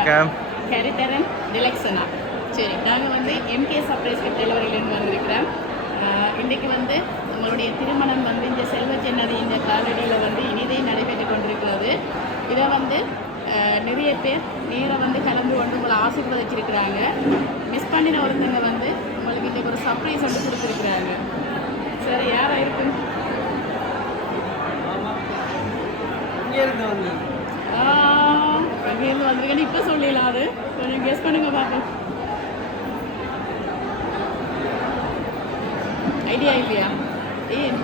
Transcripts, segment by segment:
வணக்கம். ஹரிதரன் டிலக்ஷனா. சரி, நாங்கள் வந்து எம்கே சர்ப்ரைஸ் டெலிவரியிலேருந்து வந்திருக்கிறோம். இன்றைக்கு வந்து நம்மளுடைய திருமணம் வந்து இந்த செல்வச்சென்னதி இந்த காலடியில் வந்து இனிதே நடைபெற்று கொண்டிருக்கிறது. இதை வந்து நிறைய பேர் நேராக வந்து கலந்து கொண்டு உங்களை ஆசீர்வதிச்சிருக்கிறாங்க. மிஸ் பண்ணின ஒருத்தங்க வந்து உங்களுக்கு இன்றைக்கு ஒரு சர்ப்ரைஸ் வந்து கொடுத்துருக்குறாங்க. சரி, யாராக இருக்கும்? அங்கேருந்து வந்திருக்கேன்னு இப்போ சொல்லிடலாம். அது கொஞ்சம் கெஸ் பண்ணுங்க பார்ப்போம். ஐடியா இல்லையா? ஏன்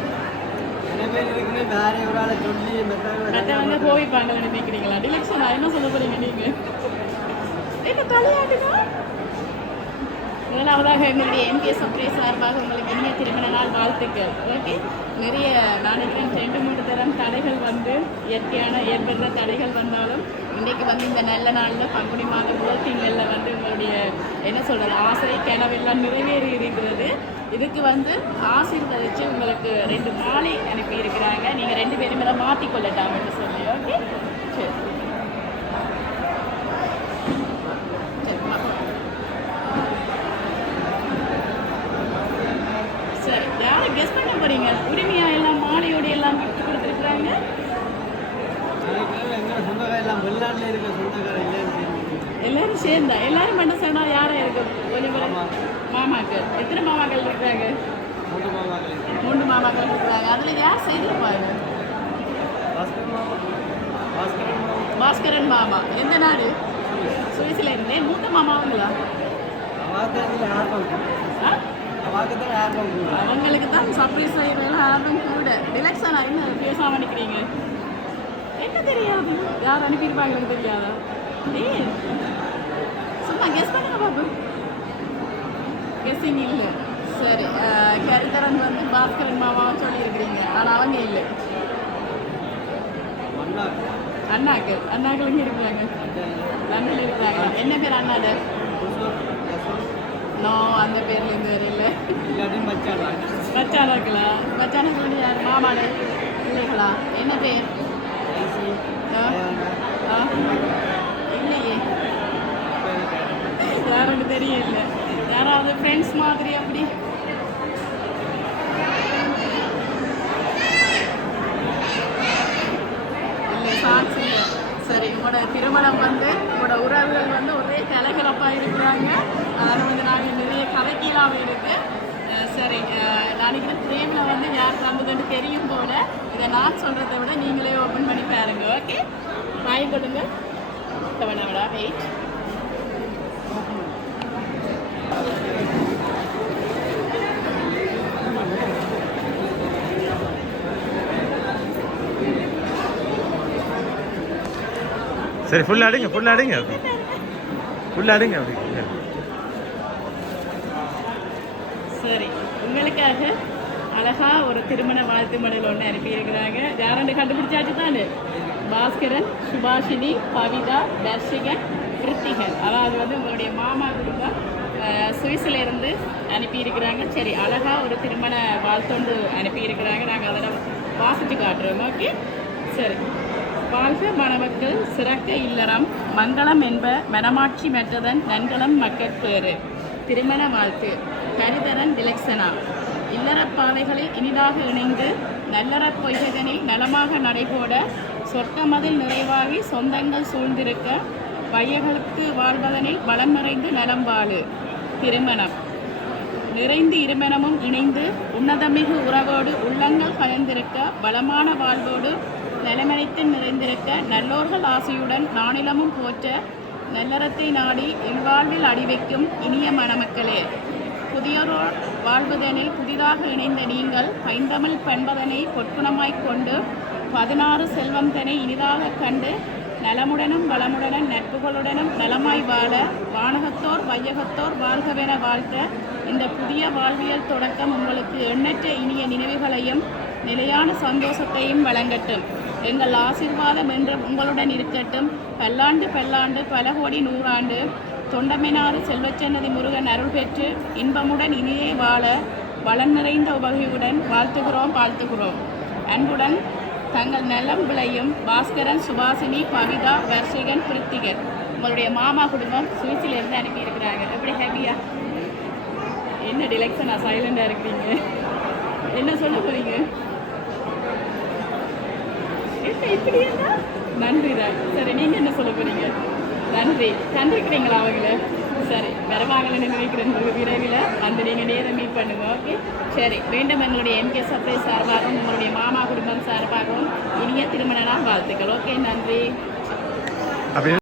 மற்றவங்க போய்ப்பாங்கன்னு நினைக்கிறீங்களா? டிலக்ஷனா என்ன சொல்ல போறீங்க நீங்கள்? என்ன தலையாட்டுனா? முதலாவதாக எங்களுடைய எம்கே சர்ப்ரைஸ் சார்பாக உங்களுக்கு இனிய திருமண நாள் வாழ்த்துக்கள். ஓகே, நிறைய நினைக்கிறேன் 2-3 தரம் தடைகள் வந்து இயற்கையான ஏற்படுற தடைகள் வந்தாலும் இன்றைக்கு வந்து இந்த நல்ல நாளில் பங்குனி மாதம் முதல் திங்களில் வந்து உங்களுடைய என்ன சொல்கிறது ஆசை கனவெல்லாம் நிறைவேறி இருக்கிறது. இதுக்கு வந்து ஆசீர்வதித்து உங்களுக்கு 2 மாலை அனுப்பி இருக்கிறாங்க. நீங்கள் 2 பேரும் இதை மாற்றிக்கொள்ளட்டாம்னு சொல்லி. ஓகே, சரி சரி, யாரை கெஸ் பண்ண போறீங்க? உரிமையா எல்லாம் மாலையோடு எல்லாம் கிஃப்ட் கொடுத்துருக்குறாங்க. எல்லாரும் சேர்ந்தா எல்லாரும் மட்டும் சொன்னா யாரா இருக்கும்? கொஞ்சம் மாமாக்கள். எத்தனை மாமாக்கள் இருக்கிறாங்க? 3 மாமாக்கள் இருக்கிறாங்க. அதுல யார் செய்திருப்பாங்க? பாஸ்கரன் மாமா. எந்த நாடு? சுவிஸ்ல இருந்தே. மூத்த மாமாவுங்களா? அவங்களுக்கு தான் சர்ப்ரைஸ் செய்யறதுல ஆர்வம் கூட. டிலக்ஷனா என்ன பேசாம நினைக்கிறீங்க? என்ன தெரியாது? யார் அனுப்பியிருப்பாங்களுக்கு தெரியாதா? ஏன் சும்மா கெஸ் பண்ணுங்க பாபு. கெஸ்ஸிங் இல்லை. சரி, ஹரிதரன் வந்து பாஸ்கரன் மாமாவை சொல்லியிருக்கிறீங்க. ஆனால் அவங்க இல்லை. அண்ணாக்கள் இங்கே இருக்கிறாங்க. லண்டனில் இருக்கிறாங்க. என்ன பேர் அண்ணாட? நோ, அந்த பேர்லேருந்து வேறு இல்லை. மச்சானாக்களா? மச்சானாக்கள் யார்? மாமாட இல்லைங்களா? என்ன பேர்? இல்லையே, யாருக்கு தெரியல. யாராவது ஃப்ரெண்ட்ஸ் மாதிரி அப்படி? இல்லை, சான்ஸ் இல்லை. சரி, உங்களோட திருமணம் வந்து உங்களோட உறவுகள் வந்து ஒரே கலகலப்பாக இருக்கிறாங்க. அதில் வந்து நாங்கள் நிறைய கதைக்கீழாக இருக்குது. சரி, நினைக்கிறேன் பிரேமில் வந்து யார் தந்ததுன்னு தெரியும் போல. இதை நான் சொல்கிறத விட நீங்களே ஓப்பன் பண்ணி பாருங்க. ஓகே, வாங்கி கொடுங்க. தவணா வெயிட். சரி, ஃபுல்லாக அடிங்க. சரி, உங்களுக்காக அழகா ஒரு திருமண வாழ்த்து மடல் ஒன்று அனுப்பியிருக்கிறாங்க. யாராண்டு கண்டுபிடிச்சாச்சு தானே? பாஸ்கரன், சுபாஷினி, பவிதா, தர்ஷிகன், கிருத்திகன். அதாவது வந்து உங்களுடைய மாமா குடும்பம் சுவிஸ்ல இருந்து அனுப்பியிருக்கிறாங்க. சரி, அழகா ஒரு திருமண வாழ்த்தொண்டு அனுப்பியிருக்கிறாங்க. நாங்கள் அதில் வாசித்து காட்டுறோம். ஓகே, சரி. வாழ்க மணமக்கள் சிறக்க இல்லறம் மங்களம் என்ப மனமாட்சி மெட்டதன் நன்கலம் மக்கட்பேறு. திருமண வாழ்த்து. ஹரிதரன் டிலக்ஷனா. இல்லறப்பாதைகளில் இனிதாக இணைந்து நல்லறப் பொய்கதனில் நலமாக நடைபோட சொர்க்கமதில் நிறைவாகி சொந்தங்கள் சூழ்ந்திருக்க வையகளுக்கு வாழ்வதனில் வளம் நிறைந்து நலம் வாழு. திருமணம். நிறைந்து இருமணமும் இணைந்து உன்னதமிகு உறவோடு உள்ளங்கள் கலந்திருக்க வளமான வாழ்வோடு நலமனைத்து நிறைந்திருக்க நல்லோர்கள் ஆசையுடன் நானிலமும் போற்ற நல்லறத்தை நாடி இல்வாழ்வில் அடிவைக்கும் இனிய மணமக்களே. புதியோரோர் வாழ்வதனில் புதிதாக இணைந்த நீங்கள் பைந்தமிழ் பண்பதனை பொற்குணமாய்க் கொண்டு 16 செல்வம் தனை இனிதாக கண்டு நலமுடனும் வளமுடனும் நட்புகளுடனும் நலமாய் வாழ வானகத்தோர் வையகத்தோர் வாழ்கவென வாழ்த்த இந்த புதிய வாழ்வியல் தொடக்கம் உங்களுக்கு எண்ணற்ற இனிய நினைவுகளையும் நிலையான சந்தோஷத்தையும் வழங்கட்டும். எங்கள் ஆசீர்வாதம் என்று உங்களுடன் இருக்கட்டும். பல்லாண்டு பல்லாண்டு பல கோடி நூறாண்டு தொண்டமினாறு செல்வச்சன்னதி முருகன் அருள் பெற்று இன்பமுடன் இனியே வாழ வளம் நிறைந்த உபகையுடன் வாழ்த்துகிறோம். அன்புடன் தங்கள் நலம் விளையும் பாஸ்கரன், சுபாசினி, பவிதா, வர்ஷிகன், கிருத்திகன். உங்களுடைய மாமா குடும்பம் சுவிட்சிலேருந்து அனுப்பியிருக்கிறாங்க. எப்படி ஹாப்பியா? என்ன டிலெக்ஷனா சைலண்டாக இருக்கிறீங்க? என்ன சொல்ல போறீங்க? என்ன இப்படி என்ன? நன்றி தான். சரி, நீங்கள் என்ன சொல்ல போறீங்க? நன்றி. கண்டிருக்கிறீங்களா அவங்கள? சரி, வரவாங்கன்னு நினைக்கிறேன் விரைவில் வந்து நீங்கள் நேரம் மீட் பண்ணுங்க. ஓகே, சரி. மீண்டும் எங்களுடைய எம்கே சர்ப்ரைஸ் சார்பாகவும் உங்களுடைய மாமா குடும்பம் சார்பாகவும் இனிய திருமண நாள் வாழ்த்துக்கள். ஓகே, நன்றி. அப்படி